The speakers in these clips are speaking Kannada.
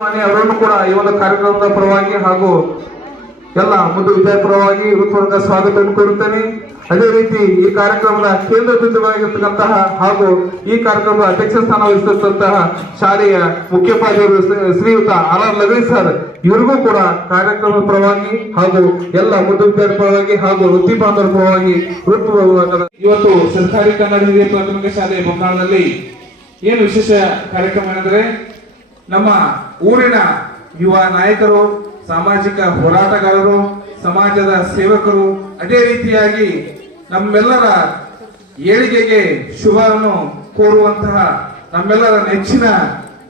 ಅವರನ್ನು ಕೂಡ ಈ ಒಂದು ಕಾರ್ಯಕ್ರಮದ ಪರವಾಗಿ ಹಾಗೂ ಎಲ್ಲ ಮುದ್ದು ವಿಜಯ ಪರವಾಗಿ ಹೃತ್ಪೂರ್ವಕ ಸ್ವಾಗತವನ್ನು ಕೋರುತ್ತೇನೆ. ಅದೇ ರೀತಿ ಈ ಕಾರ್ಯಕ್ರಮದ ಕೇಂದ್ರ ಬಿಂದುವಾಗಿರ್ತಕ್ಕಂತಹ ಹಾಗೂ ಈ ಕಾರ್ಯಕ್ರಮದ ಅಧ್ಯಕ್ಷ ಸ್ಥಾನ ವಹಿಸಿದಂತಹ ಶಾಲೆಯ ಮುಖ್ಯೋಪಾಧ್ಯಾಯರು ಶ್ರೀಯುತ ಆರ್ ಆರ್ ಲಗೇಶ್ ಸರ್, ಇವರಿಗೂ ಕೂಡ ಕಾರ್ಯಕ್ರಮದ ಪರವಾಗಿ ಹಾಗೂ ಎಲ್ಲ ಮುದ್ದು ವಿದ್ಯಾರ್ಥಿ ಪರವಾಗಿ ಹಾಗೂ ವೃತ್ತಿ ಬಾಂಧವರ ಪರವಾಗಿ ಇವತ್ತು ಸರ್ಕಾರಿ ಕನ್ನಡ ಹಿರಿಯ ಪ್ರಾಥಮಿಕ ಶಾಲೆ ಬೊಮ್ಮಾಳದಲ್ಲಿ ಏನು ವಿಶೇಷ ಕಾರ್ಯಕ್ರಮ ಏನಂದ್ರೆ ನಮ್ಮ ಊರಿನ ಯುವ ನಾಯಕರು, ಸಾಮಾಜಿಕ ಹೋರಾಟಗಾರರು, ಸಮಾಜದ ಸೇವಕರು, ಅದೇ ರೀತಿಯಾಗಿ ನಮ್ಮೆಲ್ಲರ ಏಳಿಗೆಗೆ ಶುಭವನ್ನು ಕೋರುವಂತಹ ನಮ್ಮೆಲ್ಲರ ನೆಚ್ಚಿನ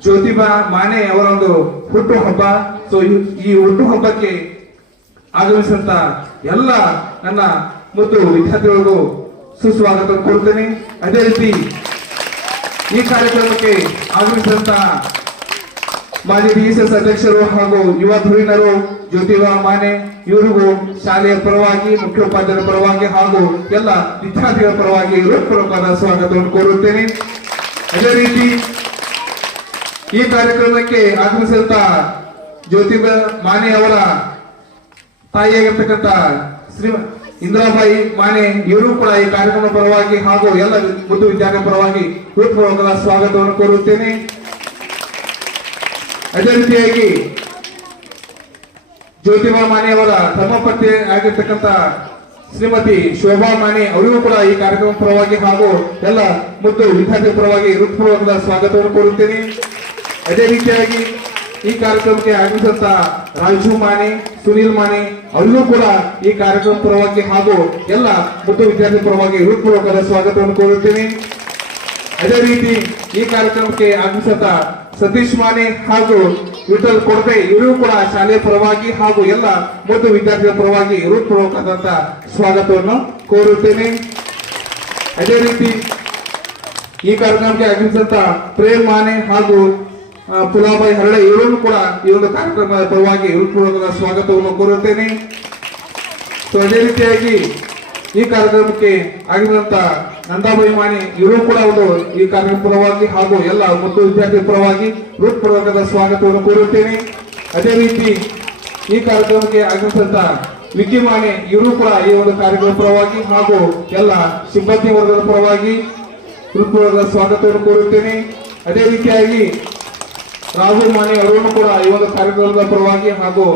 ಜ್ಯೋತಿಬಾ ಮಾನೆ ಅವರ ಒಂದು ಹುಟ್ಟು ಹಬ್ಬ ಸೊ ಈ ಹುಟ್ಟು ಹಬ್ಬಕ್ಕೆ ಆಗಮಿಸಿದಂತ ಎಲ್ಲ ನನ್ನ ಮುದ್ದು ವಿದ್ಯಾರ್ಥಿಗಳಿಗೂ ಸುಸ್ವಾಗತ ಕೋರುತ್ತೇನೆ. ಅದೇ ರೀತಿ ಈ ಕಾರ್ಯಕ್ರಮಕ್ಕೆ ಆಗಮಿಸಿದಂತ ಮಾಜಿ ಡಿಎಸ್ಎಸ್ ಅಧ್ಯಕ್ಷರು ಹಾಗೂ ಯುವ ಧುರೀಣರು ಜ್ಯೋತಿಬಾ ಮಾನೆ ಇವರಿಗೂ ಶಾಲೆಯ ಪರವಾಗಿ ಮುಖ್ಯೋಪಾಧ್ಯಾಯರ ಪರವಾಗಿ ಹಾಗೂ ಎಲ್ಲ ವಿದ್ಯಾರ್ಥಿಗಳ ಪರವಾಗಿ ಹೃತ್ಪೂರ್ವಕವಾದ ಸ್ವಾಗತವನ್ನು ಕೋರುತ್ತೇನೆ. ಅದೇ ರೀತಿ ಈ ಕಾರ್ಯಕ್ರಮಕ್ಕೆ ಆಗಮಿಸಿದಂತ ಜ್ಯೋತಿಬಾ ಮಾನೆ ಅವರ ತಾಯಿಯಾಗಿರ್ತಕ್ಕಂಥ ಶ್ರೀ ಇಂದಿರಾಬಾಯಿ ಮಾನೆ ಇವರು ಕೂಡ ಈ ಕಾರ್ಯಕ್ರಮ ಪರವಾಗಿ ಹಾಗೂ ಎಲ್ಲ ಮುದ್ದು ವಿದ್ಯಾರ್ಥಿ ಪರವಾಗಿ ಹೃತ್ಪೂರ್ವಕವಾದ ಸ್ವಾಗತವನ್ನು ಕೋರುತ್ತೇನೆ. ಅದೇ ರೀತಿಯಾಗಿ ಜ್ಯೋತಿಬಾ ಮಾನೆ ಅವರ ಧರ್ಮಪತ್ನಿ ಆಗಿರ್ತಕ್ಕಂತ ಶ್ರೀಮತಿ ಶೋಭಾ ಮಾನೆ ಅವರಿಗೂ ಕೂಡ ಈ ಕಾರ್ಯಕ್ರಮ ಪರವಾಗಿ ಹಾಗೂ ಎಲ್ಲ ಮುದ್ದು ವಿದ್ಯಾರ್ಥಿ ಪರವಾಗಿ ಹೃತ್ಪೂರ್ವಕದ ಸ್ವಾಗತವನ್ನು ಕೋರುತ್ತೇನೆ. ಅದೇ ರೀತಿಯಾಗಿ ಈ ಕಾರ್ಯಕ್ರಮಕ್ಕೆ ಆಗಮಿಸಿದಂತ ರಾಜು ಮಾನೆ ಸುನೀಲ್ ಮಾನೆ ಅವರಿಗೂ ಕೂಡ ಈ ಕಾರ್ಯಕ್ರಮ ಪರವಾಗಿ ಹಾಗೂ ಎಲ್ಲ ಮುದ್ದು ವಿದ್ಯಾರ್ಥಿ ಪರವಾಗಿ ಹೃತ್ಪೂರ್ವಕದ ಸ್ವಾಗತವನ್ನು ಕೋರುತ್ತೇನೆ. ಅದೇ ರೀತಿ ಈ ಕಾರ್ಯಕ್ರಮಕ್ಕೆ ಆಗಮಿಸಿದ ಸತೀಶ್ ಮಾನೆ ಹಾಗೂ ವಿಠಲ್ ಕೊಡದೆ ಇವರು ಕೂಡ ಶಾಲೆಯ ಪರವಾಗಿ ಹಾಗೂ ಎಲ್ಲ ಮತ್ತು ವಿದ್ಯಾರ್ಥಿಗಳ ಪರವಾಗಿ ಹೃತ್ಪೂರ್ವಕವಾದಂತ ಸ್ವಾಗತವನ್ನು ಕೋರುತ್ತೇನೆ. ಅದೇ ರೀತಿ ಈ ಕಾರ್ಯಕ್ರಮಕ್ಕೆ ಆಗಮಿಸಿದಂತ ಪ್ರೇಮ್ ಮಾನೆ ಹಾಗೂ ಪುಲಾಬಾಯಿ ಹರಳೆ, ಇವರನ್ನು ಕೂಡ ಈ ಒಂದು ಕಾರ್ಯಕ್ರಮದ ಪರವಾಗಿ ಹೃತ್ಪೂರ್ವಕದ ಸ್ವಾಗತವನ್ನು ಕೋರುತ್ತೇನೆ. ಸೊ ಅದೇ ರೀತಿಯಾಗಿ ಈ ಕಾರ್ಯಕ್ರಮಕ್ಕೆ ಆಗಿರುವಂತಹ ನಂದಾಬಾಯಿ ಇವರು ಕೂಡ ಒಂದು ಈ ಕಾರ್ಯಕ್ರಮ ಪರವಾಗಿ ಹಾಗೂ ಎಲ್ಲ ಮತ್ತು ವಿದ್ಯಾರ್ಥಿ ಪರವಾಗಿ ಹೃತ್ಪೂರ್ವಕದ ಸ್ವಾಗತವನ್ನು ಕೋರುತ್ತೇನೆ. ಅದೇ ರೀತಿ ಈ ಕಾರ್ಯಕ್ರಮಕ್ಕೆ ಆಗಿರುವಂತಹ ವಿಕ್ಕಿ ಇವರು ಕೂಡ ಈ ಒಂದು ಕಾರ್ಯಕ್ರಮ ಪರವಾಗಿ ಹಾಗೂ ಎಲ್ಲ ಸಿಬ್ಬಂದಿ ವರ್ಗದ ಪರವಾಗಿ ಹೃತ್ಪೂರ್ವಕದ ಸ್ವಾಗತವನ್ನು ಕೋರುತ್ತೇನೆ. ಅದೇ ರೀತಿಯಾಗಿ ರಾಹುಲ್ ಮಾನೆ ಅವರನ್ನು ಕೂಡ ಈ ಒಂದು ಕಾರ್ಯಕ್ರಮದ ಪರವಾಗಿ ಹಾಗೂ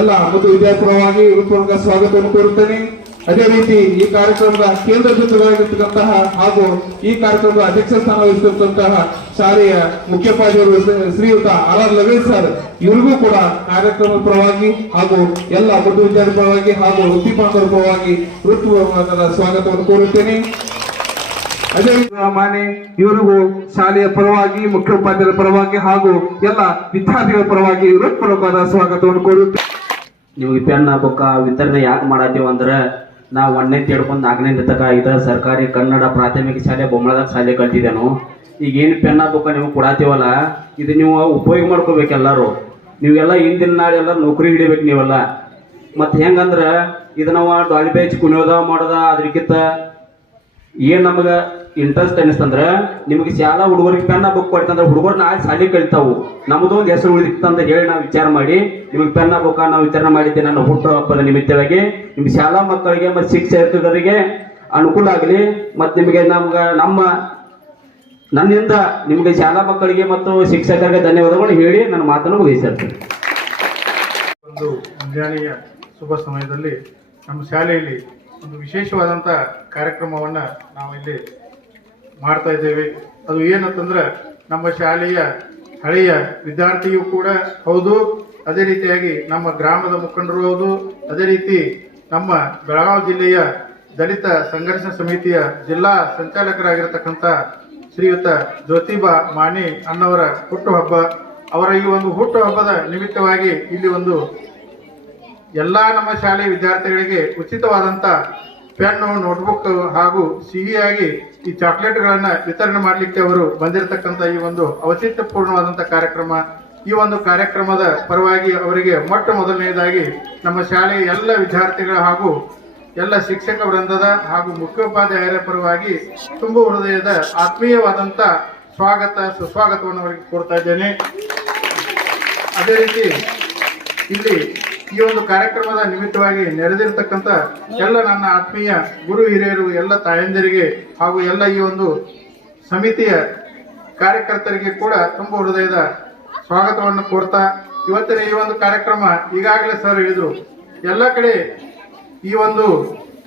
ಎಲ್ಲ ಮತ್ತು ವಿದ್ಯಾರ್ಥಿ ಪರವಾಗಿ ಹೃತ್ಪೂರ್ವಕ ಸ್ವಾಗತವನ್ನು ಕೋರುತ್ತೇನೆ. ಅದೇ ರೀತಿ ಈ ಕಾರ್ಯಕ್ರಮದ ಕೇಂದ್ರ ಬಿಂದುವಾಗಿರ್ತಕ್ಕಂತಹ ಹಾಗೂ ಈ ಕಾರ್ಯಕ್ರಮದ ಅಧ್ಯಕ್ಷ ಸ್ಥಾನ ವಹಿಸಿರ್ತಕ್ಕಂತಹ ಶಾಲೆಯ ಮುಖ್ಯೋಪಾಧ್ಯಾಯರು ಶ್ರೀ- ಶ್ರೀಯುತ ಆರ್ ಆರ್ ಲವೇಶ್ ಸರ್, ಇವರಿಗೂ ಕೂಡ ಕಾರ್ಯಕ್ರಮದ ಪರವಾಗಿ ಹಾಗೂ ಎಲ್ಲ ಮತ್ತು ವಿದ್ಯಾರ್ಥಿ ಪರವಾಗಿ ಹಾಗೂ ವೃತ್ತಿಪರ ಪರವಾಗಿ ಹೃತ್ಪೂರ್ವಕದ ಸ್ವಾಗತವನ್ನು ಕೋರುತ್ತೇನೆ. ಅದೇ ಮಾನೆ ಇವರಿಗೂ ಶಾಲೆಯ ಪರವಾಗಿ, ಮುಖ್ಯೋಪಾಧ್ಯಾಯರ ಪರವಾಗಿ ಹಾಗೂ ಎಲ್ಲ ವಿದ್ಯಾರ್ಥಿಗಳ ಪರವಾಗಿ ಹೃತ್ಪೂರ್ವಕವಾದ ಸ್ವಾಗತವನ್ನು ಕೋರುತ್ತೇನೆ. ನಿಮಗೆ ಪೆನ್, ಬುಕ್ಕ, ವಿತರಣೆ ಯಾಕೆ ಮಾಡತ್ತೀವಿ ಅಂದ್ರೆ ನಾವು ಒಂದನೇ ತಿಳ್ಕೊಂಡು ನಾಲ್ಕನೇ ತನಕ ಇದ ಸರ್ಕಾರಿ ಕನ್ನಡ ಪ್ರಾಥಮಿಕ ಶಾಲೆ ಬೊಮ್ಮಳದಾಗ ಶಾಲೆ ಕಲ್ತಿದ್ದೇನು. ಈಗ ಏನು ಪೆನ್ನ ಬುಕ್ಕ ನೀವು ಕೊಡಾತೀವಲ್ಲ, ಇದು ನೀವು ಉಪಯೋಗ ಮಾಡ್ಕೋಬೇಕು ಎಲ್ಲರೂ. ನೀವೆಲ್ಲ ಹಿಂದಿನ ನಾಳೆ ಎಲ್ಲ ನೌಕರಿ ಹಿಡಿಬೇಕು ನೀವೆಲ್ಲ. ಮತ್ತು ಹೆಂಗಂದ್ರೆ, ಇದು ನಾವು ಡಾಲಿ ಬೇಚ್ ಕುಣಿಯೋದ ಮಾಡೋದ ಅದ್ರಕ್ಕಿಂತ ಏನ್ ನಮಗ ಇಂಟ್ರೆಸ್ಟ್ ಅನಿಸ್ತಂದ್ರ ನಿಮಗೆ ಶಾಲಾ ಹುಡುಗರಿಗೆ ಪೆನ್ನ ಬುಕ್ ಕೊಡ್ತಂದ್ರೆ ಹುಡುಗರು ನಾಳೆ ಶಾಲೆ ಕಲಿತಾವು ನಮ್ದು ಒಂದು ಹೆಸರು ಉಳಿದಿತ್ತು ಅಂತ ಹೇಳಿ ನಾವು ವಿಚಾರ ಮಾಡಿ, ನಿಮಗೆ ಪೆನ್ನ ಬುಕ್ ನಾವು ವಿಚಾರ ಮಾಡಿದ್ದೆ ನನ್ನ ಹುಟ್ಟು ಹಬ್ಬದ ನಿಮಿತ್ತವಾಗಿ ನಿಮ್ಗೆ ಶಾಲಾ ಮಕ್ಕಳಿಗೆ ಮತ್ತು ಶಿಕ್ಷಕರಿಗೆ ಅನುಕೂಲ ಆಗಲಿ, ಮತ್ತು ನಿಮಗೆ ನಮ್ಗೆ ನಮ್ಮ ನನ್ನಿಂದ ನಿಮಗೆ ಶಾಲಾ ಮಕ್ಕಳಿಗೆ ಮತ್ತು ಶಿಕ್ಷಕರಿಗೆ ಧನ್ಯವಾದಗಳು ಹೇಳಿ ನನ್ನ ಮಾತನ್ನು ಮುಗಿಸಿರ್ತೀನಿ ಒಂದು ಮುಂಜಾನೆಯ ಶುಭ ಸಮಯದಲ್ಲಿ ನಮ್ಮ ಶಾಲೆಯಲ್ಲಿ ಒಂದು ವಿಶೇಷವಾದಂಥ ಕಾರ್ಯಕ್ರಮವನ್ನು ನಾವು ಇಲ್ಲಿ ಮಾಡ್ತಾ ಇದ್ದೇವೆ. ಅದು ಏನಂತಂದ್ರೆ, ನಮ್ಮ ಶಾಲೆಯ ಹಳೆಯ ವಿದ್ಯಾರ್ಥಿಯೂ ಕೂಡ ಹೌದು. ಅದೇ ರೀತಿಯಾಗಿ ನಮ್ಮ ಗ್ರಾಮದ ಮುಖಂಡರು ಹೌದು. ಅದೇ ರೀತಿ ನಮ್ಮ ಬೆಳಗಾವಿ ಜಿಲ್ಲೆಯ ದಲಿತ ಸಂಘರ್ಷ ಸಮಿತಿಯ ಜಿಲ್ಲಾ ಸಂಚಾಲಕರಾಗಿರ್ತಕ್ಕಂಥ ಶ್ರೀಯುತ ಜ್ಯೋತಿಬಾ ಮಾಣಿ ಅನ್ನವರ ಹುಟ್ಟುಹಬ್ಬ. ಅವರ ಈ ಒಂದು ಹುಟ್ಟುಹಬ್ಬದ ನಿಮಿತ್ತವಾಗಿ ಇಲ್ಲಿ ಒಂದು ಎಲ್ಲ ನಮ್ಮ ಶಾಲೆ ವಿದ್ಯಾರ್ಥಿಗಳಿಗೆ ಉಚಿತವಾದಂಥ ಪೆನ್ನು, ನೋಟ್ಬುಕ್ ಹಾಗೂ ಸಿಹಿಯಾಗಿ ಈ ಚಾಕ್ಲೇಟ್ಗಳನ್ನು ವಿತರಣೆ ಮಾಡಲಿಕ್ಕೆ ಅವರು ಬಂದಿರತಕ್ಕಂಥ ಈ ಒಂದು ಔಚಿತ್ಯಪೂರ್ಣವಾದಂಥ ಕಾರ್ಯಕ್ರಮ, ಈ ಒಂದು ಕಾರ್ಯಕ್ರಮದ ಪರವಾಗಿ ಅವರಿಗೆ ಮೊಟ್ಟ ಮೊದಲನೆಯದಾಗಿ ನಮ್ಮ ಶಾಲೆಯ ಎಲ್ಲ ವಿದ್ಯಾರ್ಥಿಗಳ ಹಾಗೂ ಎಲ್ಲ ಶಿಕ್ಷಕ ವೃಂದದ ಹಾಗೂ ಮುಖ್ಯೋಪಾಧ್ಯಾಯರ ಪರವಾಗಿ ತುಂಬ ಹೃದಯದ ಆತ್ಮೀಯವಾದಂಥ ಸ್ವಾಗತ, ಸುಸ್ವಾಗತವನ್ನು ಅವರಿಗೆ ಕೊಡ್ತಾ ಇದ್ದೇನೆ. ಅದೇ ರೀತಿ ಇಲ್ಲಿ ಈ ಒಂದು ಕಾರ್ಯಕ್ರಮದ ನಿಮಿತ್ತವಾಗಿ ನೆರೆದಿರತಕ್ಕಂಥ ಎಲ್ಲ ನನ್ನ ಆತ್ಮೀಯ ಗುರು ಹಿರಿಯರು, ಎಲ್ಲ ತಾಯಂದಿರಿಗೆ ಹಾಗೂ ಎಲ್ಲ ಈ ಒಂದು ಸಮಿತಿಯ ಕಾರ್ಯಕರ್ತರಿಗೆ ಕೂಡ ತುಂಬ ಹೃದಯದ ಸ್ವಾಗತವನ್ನು ಕೋರ್ತಾ ಇವತ್ತಿನ ಈ ಒಂದು ಕಾರ್ಯಕ್ರಮ ಈಗಾಗಲೇ ಸರ್ ಹೇಳಿದ್ರು. ಎಲ್ಲ ಕಡೆ ಈ ಒಂದು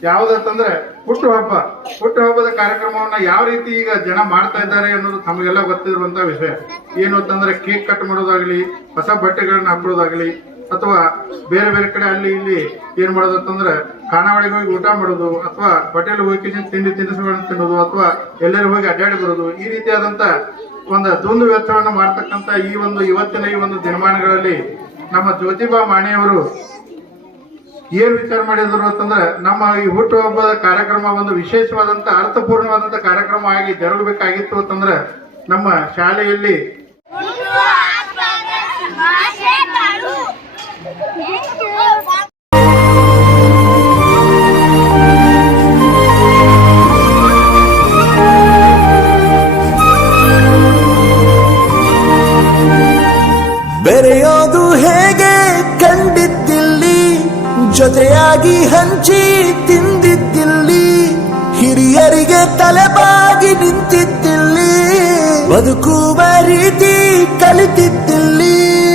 ಯಾವುದಂತಂದ್ರೆ ಹುಟ್ಟು ಹಬ್ಬ, ಹುಟ್ಟು ಹಬ್ಬದ ಕಾರ್ಯಕ್ರಮವನ್ನ ಯಾವ ರೀತಿ ಈಗ ಜನ ಮಾಡ್ತಾ ಇದ್ದಾರೆ ಅನ್ನೋದು ತಮಗೆಲ್ಲ ಗೊತ್ತಿರುವಂತ ವಿಷಯ. ಏನು ಅಂತಂದ್ರೆ ಕೇಕ್ ಕಟ್ ಮಾಡೋದಾಗ್ಲಿ, ಹೊಸ ಬಟ್ಟೆಗಳನ್ನ ಹಾಕೊಳ್ಳೋದಾಗ್ಲಿ ಅಥವಾ ಬೇರೆ ಬೇರೆ ಕಡೆ ಅಲ್ಲಿ ಇಲ್ಲಿ ಏನ್ ಮಾಡೋದು ಅಂತಂದ್ರೆ ಖಾನಾವಳಿಗೆ ಹೋಗಿ ಊಟ ಮಾಡೋದು ಅಥವಾ ಹೋಟೆಲ್ ಹೋಗಿ ತಿಂಡಿ ತಿನಿಸುಗಳನ್ನು ತಿನ್ನೋದು ಅಥವಾ ಎಲ್ಲರೂ ಹೋಗಿ ಅಡ್ಡಾಡಿ ಬರೋದು, ಈ ರೀತಿಯಾದಂತ ಒಂದು ದುಂದು ವೆಚ್ಚವನ್ನು ಮಾಡ್ತಕ್ಕಂತ ಈ ಒಂದು ಇವತ್ತಿನ ಈ ಒಂದು ದಿನಮಾನಗಳಲ್ಲಿ ನಮ್ಮ ಜ್ಯೋತಿಬಾ ಮಾಣಿಯವರು ಏನ್ ವಿಚಾರ ಮಾಡಿದ್ರು ಅಂತಂದ್ರೆ ನಮ್ಮ ಈ ಹುಟ್ಟುಹಬ್ಬದ ಕಾರ್ಯಕ್ರಮ ಒಂದು ವಿಶೇಷವಾದಂತ ಅರ್ಥಪೂರ್ಣವಾದಂತ ಕಾರ್ಯಕ್ರಮ ಆಗಿ ಜರುಗಬೇಕಾಗಿತ್ತು ಅಂತಂದ್ರೆ ನಮ್ಮ ಶಾಲೆಯಲ್ಲಿ ಬೆರೆಯೋದು ಹೇಗೆ ಕಂಡಿದ್ದಿಲ್ಲಿ? ಜೊತೆಯಾಗಿ ಹಂಚಿ ತಿಂದಿದ್ದಿಲ್ಲಿ? ಹಿರಿಯರಿಗೆ ತಲೆಬಾಗಿ ನಿಂತಿದ್ದಿಲ್ಲಿ? ಬದುಕುವ ರೀತಿ ಕಲಿತಿದ್ದಿಲ್ಲಿ?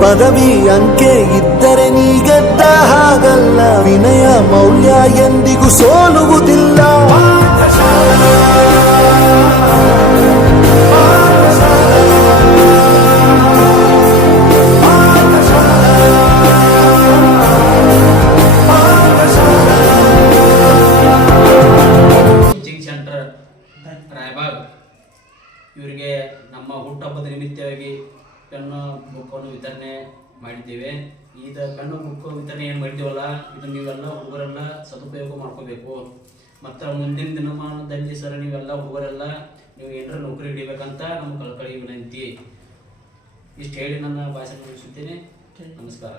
ಪದವಿ ಅಂಕೆ ಇದ್ದರೆ ನೀ ಗೆದ್ದ ಹಾಗಲ್ಲ. ವಿನಯ ಮೌಲ್ಯ ಎಂದಿಗೂ ಸೋಲುವುದಿಲ್ಲ. ಇವರಿಗೆ ನಮ್ಮ ಹುಟ್ಟುಹಬ್ಬದ ನಿಮಿತ್ತವಾಗಿ ಪೆನ್ನು ಬುಕ್ಕನ್ನು ವಿತರಣೆ ಮಾಡಿದ್ದೇವೆ. ಈ ಥರ ಕಣ್ಣು ಬುಕ್ ವಿತರಣೆ ಏನು ಮಾಡಿದ್ದೇವಲ್ಲ, ಇದು ನೀವೆಲ್ಲ ಹುಡುಗರೆಲ್ಲ ಸದುಪಯೋಗ ಮಾಡ್ಕೋಬೇಕು. ಮತ್ತು ಮುಂದಿನ ದಿನಮಾನದಲ್ಲಿ ಸರ್ ನೀವೆಲ್ಲ ಹುಡುಗರೆಲ್ಲ, ನೀವು ಏನಾರ ನೌಕರಿ ಹಿಡಿಬೇಕಂತ ನಮ್ಮ ಕಳ್ಕಳಿ ವಿನಂತಿ. ಇಷ್ಟು ಹೇಳಿ ನನ್ನ ಭಾಷೆ ಮುಗಿಸುತ್ತೇನೆ. ನಮಸ್ಕಾರ.